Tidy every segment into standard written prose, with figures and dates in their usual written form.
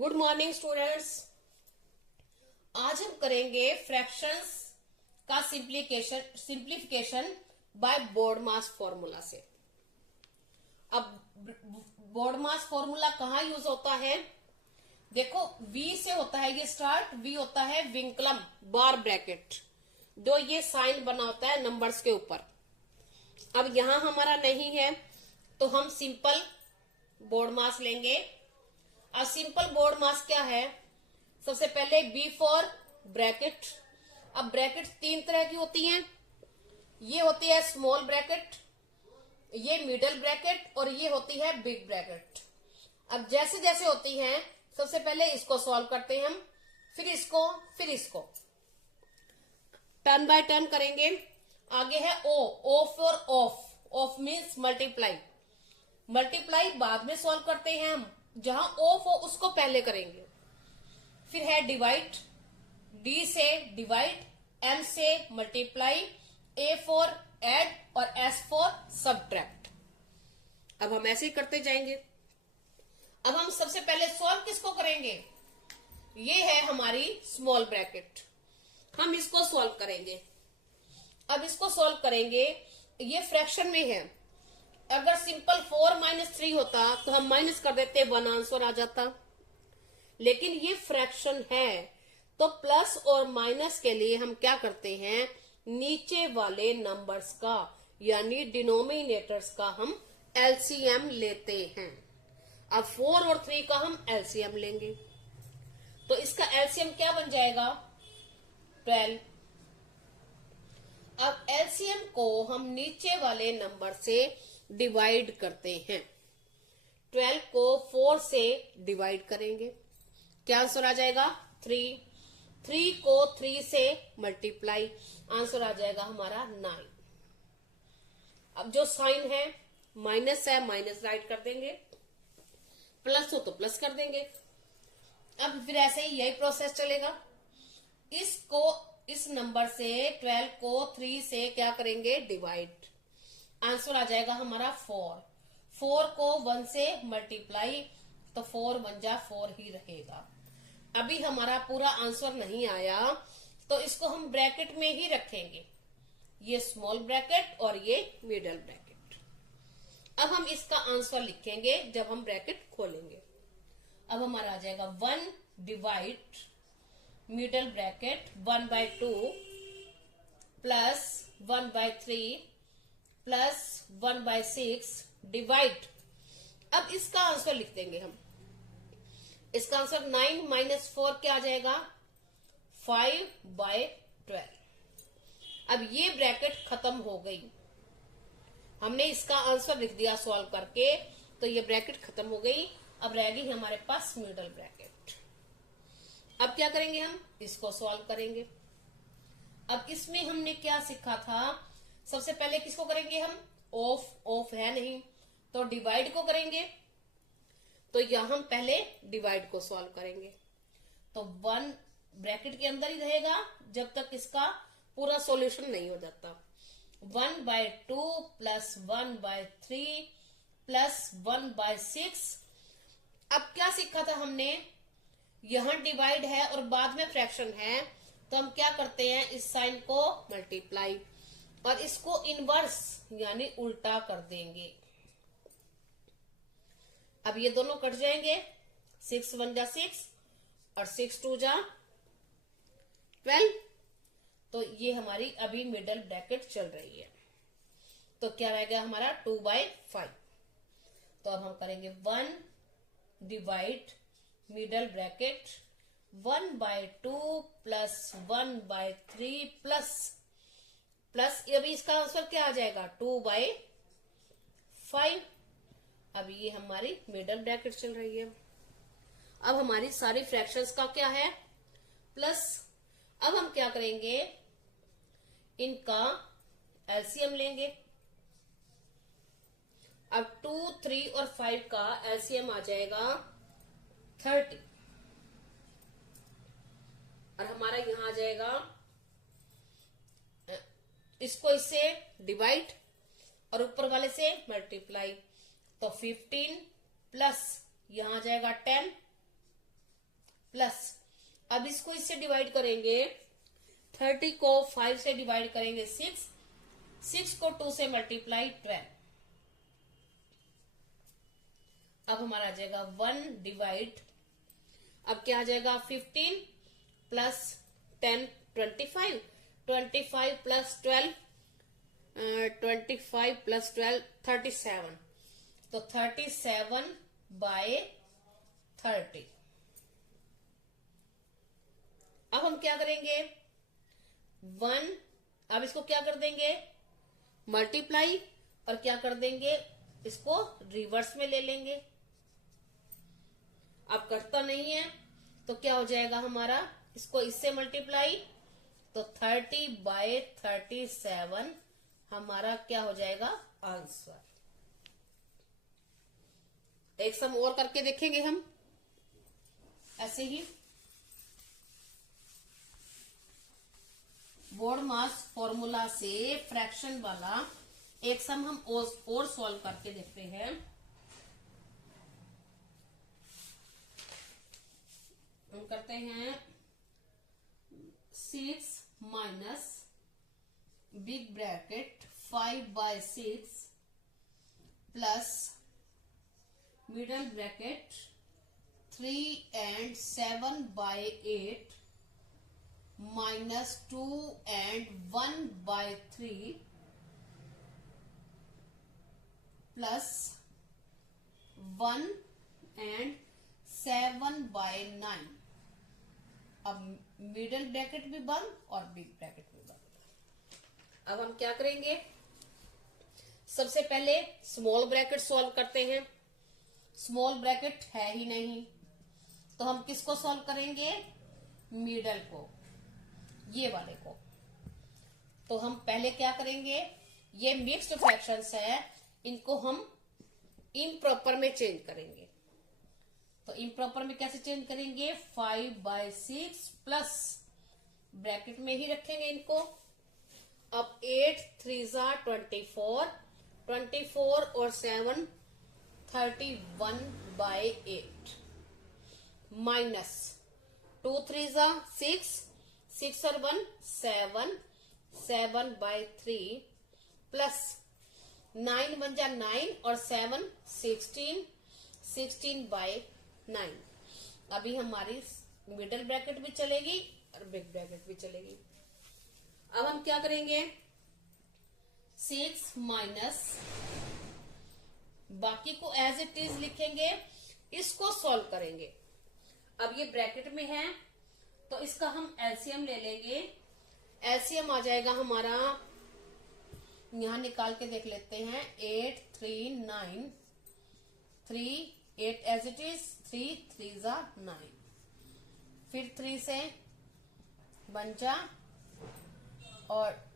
Good morning students. आज हम करेंगे फ्रैक्शंस का simplification by board mass formula से। अब बोर्ड मास फॉर्मूला कहाँ यूज होता है? देखो, V से होता है ये स्टार्ट। V होता है विंकलम बार ब्रैकेट, जो ये साइन बना होता है नंबर्स के ऊपर। अब यहां हमारा नहीं है तो हम सिंपल बोर्ड मास लेंगे। अब सिंपल बोर्ड मास क्या है? सबसे पहले बी फॉर ब्रैकेट। अब ब्रैकेट तीन तरह की होती हैं। ये होती है स्मॉल ब्रैकेट, ये मिडिल ब्रैकेट और ये होती है बिग ब्रैकेट। अब जैसे जैसे होती हैं, सबसे पहले इसको सॉल्व करते हैं हम, फिर इसको टर्न बाय टर्न करेंगे। आगे है O for of. Of means multiply. Multiply बाद में सॉल्व करते हैं हम, जहां ऑफ हो उसको पहले करेंगे। फिर है डिवाइड, डी से डिवाइड, एम से मल्टीप्लाई, ए फॉर एड और एस फॉर सबट्रैक्ट। अब हम ऐसे ही करते जाएंगे। अब हम सबसे पहले सॉल्व किसको करेंगे? ये है हमारी स्मॉल ब्रैकेट, हम इसको सॉल्व करेंगे। अब इसको सॉल्व करेंगे, ये फ्रैक्शन में है। अगर सिंपल 4-3 होता तो हम माइनस कर देते, 1 आंसर आ जाता। लेकिन ये फ्रैक्शन है तो प्लस और माइनस के लिए हम क्या करते हैं, नीचे वाले नंबर्स का यानी डिनोमिनेटर्स का हम एलसीएम लेते हैं। अब 4 और 3 का हम एलसीएम लेंगे, तो इसका एलसीएम क्या बन जाएगा? 12। अब एलसीएम को हम नीचे वाले नंबर से डिवाइड करते हैं। 12 को 4 से डिवाइड करेंगे, क्या आंसर आ जाएगा? 3। 3 को 3 से मल्टीप्लाई, आंसर आ जाएगा हमारा 9। अब जो साइन है माइनस है, माइनस राइट कर देंगे, प्लस हो तो प्लस कर देंगे। अब फिर ऐसे ही यही प्रोसेस चलेगा। इस नंबर से 12 को 3 से क्या करेंगे? डिवाइड, आंसर आ जाएगा हमारा 4। 4 को 1 से मल्टीप्लाई, तो 4 1 जा 4 ही रहेगा। अभी हमारा पूरा आंसर नहीं आया तो इसको हम ब्रैकेट में ही रखेंगे, ये स्मॉल ब्रैकेट और ये मिडिल ब्रैकेट। अब हम इसका आंसर लिखेंगे जब हम ब्रैकेट खोलेंगे। अब हमारा आ जाएगा 1 divide middle bracket 1/2 plus 1/3 plus 1/6 divide. अब इसका आंसर लिख देंगे हम। इसका आंसर 9 - 4 क्या आ जाएगा? 5/12। अब ये ब्रैकेट खत्म हो गई, हमने इसका आंसर लिख दिया सॉल्व करके, तो ये ब्रैकेट खत्म हो गई। अब रह गई हमारे पास मिडिल ब्रैकेट। अब क्या करेंगे? हम इसको सॉल्व करेंगे। अब इसमें हमने क्या सीखा था? सबसे पहले किसको करेंगे हम? ऑफ है नहीं तो डिवाइड को करेंगे। तो यहां हम पहले डिवाइड को सॉल्व करेंगे, तो 1 ब्रैकेट के अंदर ही रहेगा जब तक इसका पूरा सॉल्यूशन नहीं हो जाता। 1/2 प्लस 1/3 प्लस 1/6। अब क्या सीखा था हमने? यहां डिवाइड है और बाद में फ्रैक्शन है, तो हम क्या करते हैं, इस साइन को मल्टीप्लाई और इसको इनवर्स यानी उल्टा कर देंगे। अब ये दोनों कट जाएंगे, 6 1 जा 6 और 6 2 जा 12। तो ये हमारी अभी मिडिल ब्रैकेट चल रही है, तो क्या रहेगा हमारा 2/5। तो अब हम करेंगे 1 divide middle bracket 1/2 plus 1/3 plus अभी इसका आंसर क्या आ जाएगा? 2/5। अब ये हमारी मिडिल ब्रैकेट चल रही है। अब हमारी सारी फ्रैक्शंस का क्या है? प्लस। अब हम क्या करेंगे, इनका एलसीएम लेंगे। अब 2 3 और 5 का एलसीएम आ जाएगा 30 और हमारा यहां आ जाएगा, इसको इससे डिवाइड और ऊपर वाले से मल्टीप्लाई, तो 15 प्लस यहां आ जाएगा 10 प्लस, अब इसको इससे डिवाइड करेंगे, 30 को 5 से डिवाइड करेंगे 6 को 2 से मल्टीप्लाई 12। अब हमारा आ जाएगा 1 डिवाइड, अब क्या आ जाएगा 15 प्लस 10 25, 25 प्लस 12 25 प्लस 12 37, तो 37/30। अब हम क्या करेंगे 1, अब इसको क्या कर देंगे मल्टीप्लाई, और क्या कर देंगे इसको रिवर्स में ले लेंगे। अब करता नहीं है तो क्या हो जाएगा हमारा, इसको इससे मल्टीप्लाई, तो 30/37 हमारा क्या हो जाएगा आंसर। एक सम और करके देखेंगे हम ऐसे ही। बोर्ड मास फॉर्मूला से फ्रैक्शन वाला एक सम हम और सॉल्व करके देखते हैं। हम करते हैं 6 minus big bracket 5/6 plus middle bracket 3 and 7/8 minus 2 and 1/3 plus 1 and 7/9। अब मिडल ब्रैकेट भी बंद और बिग ब्रैकेट भी बंद। अब हम क्या करेंगे, सबसे पहले स्मॉल ब्रैकेट सॉल्व करते हैं। स्मॉल ब्रैकेट है ही नहीं तो हम किसको सॉल्व करेंगे, मिडल को, ये वाले को। तो हम पहले क्या करेंगे, ये मिक्स्ड फ्रैक्शंस है, इनको हम इम्प्रॉपर में चेंज करेंगे। तो इम्प्रॉपर में कैसे चेंज करेंगे, 5/6 प्लस ब्रैकेट में ही रखेंगे इनको। अब 8 3 24, 24 और 7 31/8 माइनस 2 3 6, 6 और 1 7, 7/3 प्लस 9 1 9 और 7 16, 16/9। अभी हमारी मिडल ब्रैकेट भी चलेगी और बिग ब्रैकेट भी चलेगी। अब हम क्या करेंगे, 6 माइनस, बाकी को एज इट इज लिखेंगे, इसको सॉल्व करेंगे। अब ये ब्रैकेट में है तो इसका हम एलसीएम ले लेंगे। एलसीएम आ जाएगा हमारा, यहां निकाल के देख लेते हैं, 8 3 9, 3 8 एज इट इज, 3 3 9, फिर 3 से बन जा, और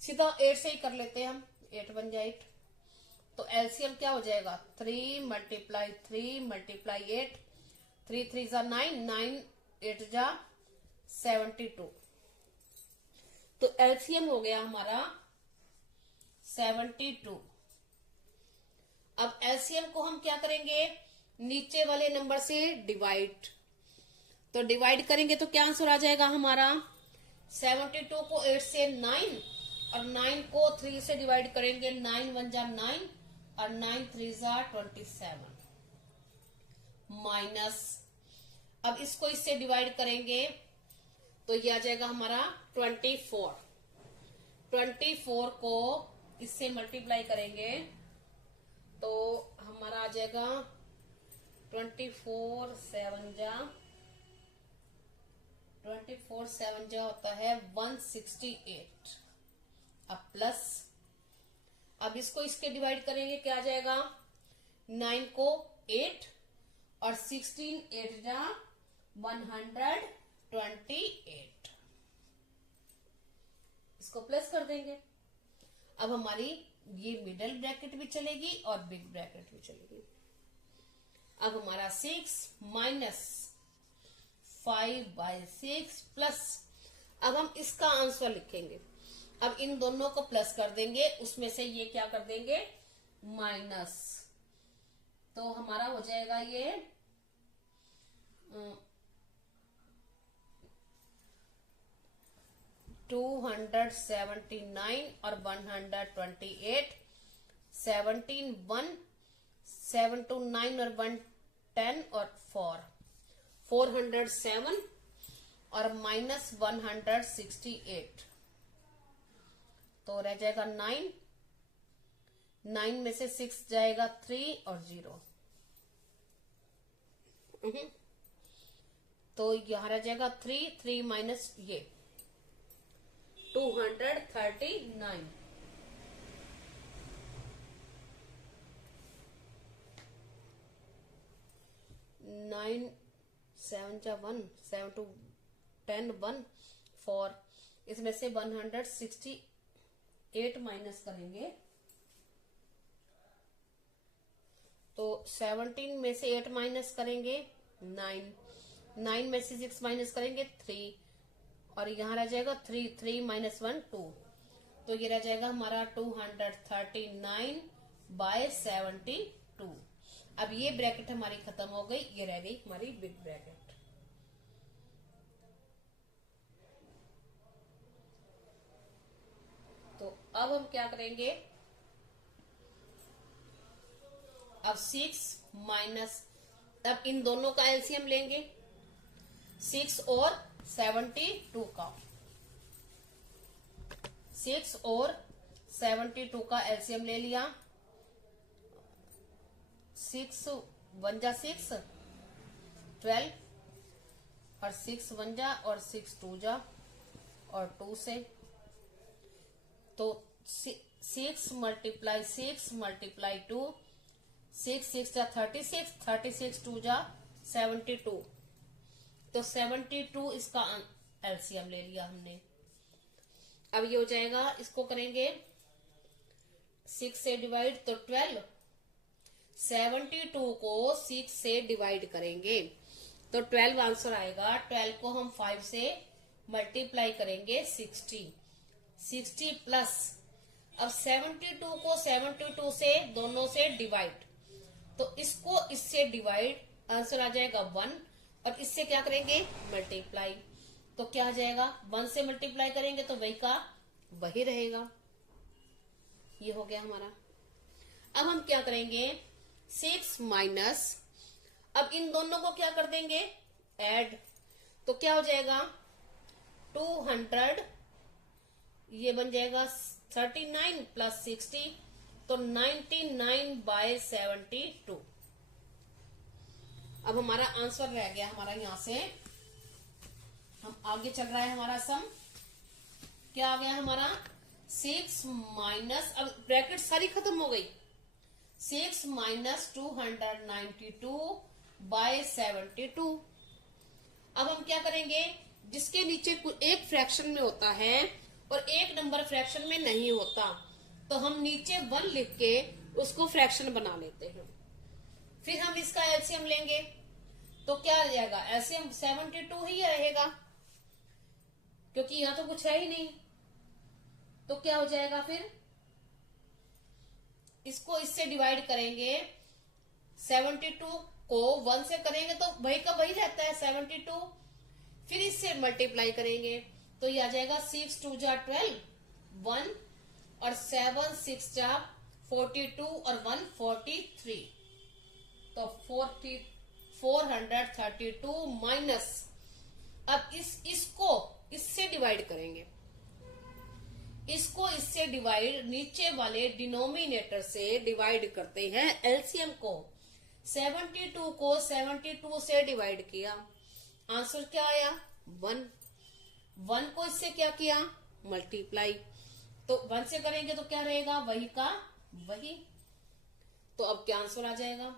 सीधा 8 से ही कर लेते हैं हम, 8 बन जाए 8। तो एलसीएम क्या हो जाएगा, 3 मल्टीप्लाई 3 मल्टीप्लाई 8, 3 3 9, 9 8 72। तो एलसीएम हो गया हमारा 72। अब एलसीएम को हम क्या करेंगे, नीचे वाले नंबर से डिवाइड। तो डिवाइड करेंगे तो क्या आंसर आ जाएगा हमारा, 72 को 8 से 9 और 9 को 3 से डिवाइड करेंगे, 9 1 9 और 9 3 27 माइनस, अब इसको इससे डिवाइड करेंगे तो ये आ जाएगा हमारा 24। 24 को इससे मल्टीप्लाई करेंगे तो हमारा आ जाएगा 24 7 होता है 168। अब प्लस, अब इसको इसके डिवाइड करेंगे, क्या आ जाएगा, 9 को 8 और 16 8 128। इसको प्लस कर देंगे। अब हमारी ये मिडल ब्रैकेट भी चलेगी और बिग ब्रैकेट भी चलेगी। अब हमारा 6 माइनस 5/6 प्लस, अब हम इसका आंसर लिखेंगे। अब इन दोनों को प्लस कर देंगे, उसमें से ये क्या कर देंगे माइनस, तो हमारा हो जाएगा ये 279 और 128, 17 1, 7 to 9 और 110 और 407 और माइनस 168, तो रह जाएगा 9 में से 6 जाएगा 3 और 0, तो यहां रह जाएगा 3 माइनस ये 239। 9 7 जा 1, 7 to 10 1 4, इसमें से 168 माइनस करेंगे तो 17 में से 8 माइनस करेंगे 9 में से 6 माइनस करेंगे 3, और यहाँ रह जाएगा 3 माइनस 1 2, तो ये रह जाएगा हमारा 239/72। अब ये ब्रैकेट हमारी खत्म हो गई, ये रह गई हमारी बिग ब्रैकेट। तो अब हम क्या करेंगे, अब 6 माइनस, अब इन दोनों का एलसीएम लेंगे 6 और 72 का, 6 और 72 का एलसीएम ले लिया। 6 1 जा 6 12 और 6 1 जा और 6 2 जा और 2 से, तो 6 मल्टीप्लाई 6 मल्टीप्लाई 2, 6 जा 36, 36 2 जा 72, तो 72 इसका एलसीएम ले लिया हमने। अब ये हो जाएगा, इसको करेंगे 6 से डिवाइड तो 12, 72 को 6 से डिवाइड करेंगे तो 12 आंसर आएगा। 12 को हम 5 से मल्टीप्लाई करेंगे 60 प्लस, अब 72 को 72 से दोनों से डिवाइड, तो इसको इससे डिवाइड, आंसर आ जाएगा 1, और इससे क्या करेंगे मल्टीप्लाई, तो क्या आ जाएगा 1 से मल्टीप्लाई करेंगे तो वही का वही रहेगा। ये हो गया हमारा। अब हम क्या करेंगे 6 माइनस, अब इन दोनों को क्या कर देंगे ऐड, तो क्या हो जाएगा 200, ये बन जाएगा 39 प्लस 60, तो 99/72। अब हमारा आंसर रह गया हमारा, यहां से हम आगे चल रहा है हमारा सम, क्या आ गया हमारा 6 माइनस, अब ब्रैकेट सारी खत्म हो गई, 6 माइनस 292/72। अब हम क्या करेंगे, जिसके नीचे एक फ्रैक्शन में होता है और एक नंबर फ्रैक्शन में नहीं होता, तो हम नीचे 1 लिख के उसको फ्रैक्शन बना लेते हैं, फिर हम इसका एलसीएम लेंगे तो क्या आ जाएगा, एलसीएम 72 ही रहेगा क्योंकि यहां तो कुछ है ही नहीं, तो क्या हो जाएगा, फिर इसको इससे डिवाइड करेंगे, 72 को 1 से करेंगे तो वही का वही रहता है 72, फिर इससे मल्टीप्लाई करेंगे तो ये आ जाएगा 6 2 जा 12 1 और 7 6 जा 42 और 1 43, तो 432 माइनस, अब इसको इससे डिवाइड करेंगे, इसको इससे डिवाइड, नीचे वाले डिनोमिनेटर से डिवाइड करते हैं एलसीएम को, 72 को 72 से डिवाइड किया, आंसर क्या आया 1 को इससे क्या किया मल्टीप्लाई, तो 1 से करेंगे तो क्या रहेगा वही का वही, तो अब क्या आंसर आ जाएगा।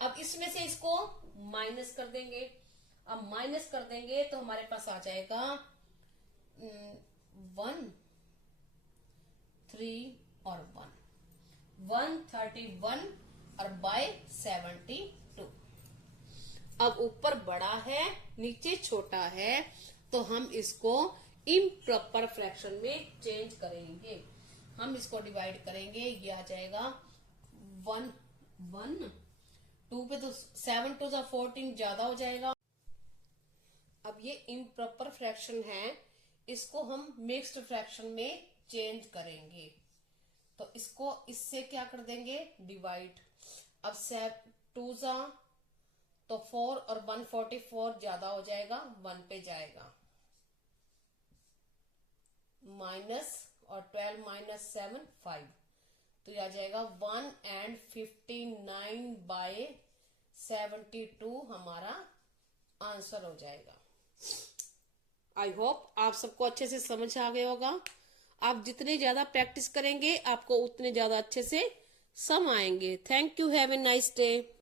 अब इसमें से इसको माइनस कर देंगे, अब माइनस कर देंगे तो हमारे पास आ जाएगा 1 3 और 131 और बाय 72। अब ऊपर बड़ा है नीचे छोटा है तो हम इसको इम्प्रॉपर फ्रैक्शन में चेंज करेंगे, हम इसको डिवाइड करेंगे, ये आ जाएगा 1 1 2 पे तो 7 2 जा 14 ज्यादा हो जाएगा। अब ये इम्प्रॉपर फ्रैक्शन है, इसको हम मिक्स्ड फ्रैक्शन में चेंज करेंगे। तो इसको इससे क्या कर देंगे, डिवाइड। अब 2 जा तो 4 और 144 ज्यादा हो जाएगा, 1 पे जाएगा, माइनस और 12 माइनस 7 5, तो यह आ जाएगा 159/72 हमारा आंसर हो जाएगा। आई होप आप सबको अच्छे से समझ आ गया होगा। आप जितने ज्यादा प्रैक्टिस करेंगे आपको उतने ज्यादा अच्छे से सम आएंगे। Thank you, have a nice day.